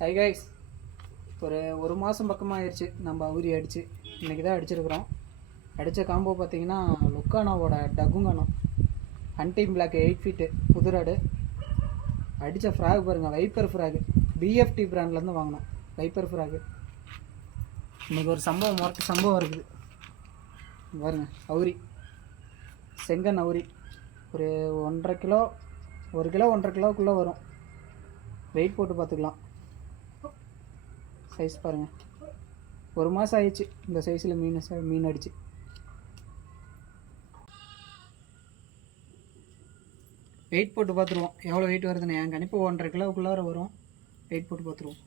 Hi guys, ஒரு மாதம் பக்கமாக ஆயிடுச்சு நம்ம அவுரி அடித்து. இன்றைக்கி தான் அடிச்சிருக்கிறோம். அடித்த காம்போ பார்த்தீங்கன்னா லுக்கானாவோட டகுங்கானோ ஹண்டிங் பிளாக் 8 ஃபீட்டு புதுராடு. அடித்த ஃப்ராக் பாருங்கள், வைப்பர் ஃப்ராகு. பிஎஃப்டி பிராண்ட்லேருந்து வாங்கினோம் வைப்பர் ஃப்ராகு. இன்றைக்கி ஒரு சம்பவம் இருக்குது பாருங்கள். அவுரி செங்கன் அவுரி ஒரு 1.5 கிலோ 1.5 கிலோக்குள்ளே வரும். வெயிட் போட்டு பார்த்துக்கலாம். சைஸ் பாருங்கள், ஒரு மாதம் ஆயிடுச்சு இந்த சைஸில் மீன் அடிச்சு. வெயிட் போட்டு பார்த்துருவோம் எவ்வளோ வெயிட் வருதுன்னு. என் கணிப்பு 1.5 கிலோக்குள்ளார வரும். வெயிட் போட்டு பார்த்துருவோம்.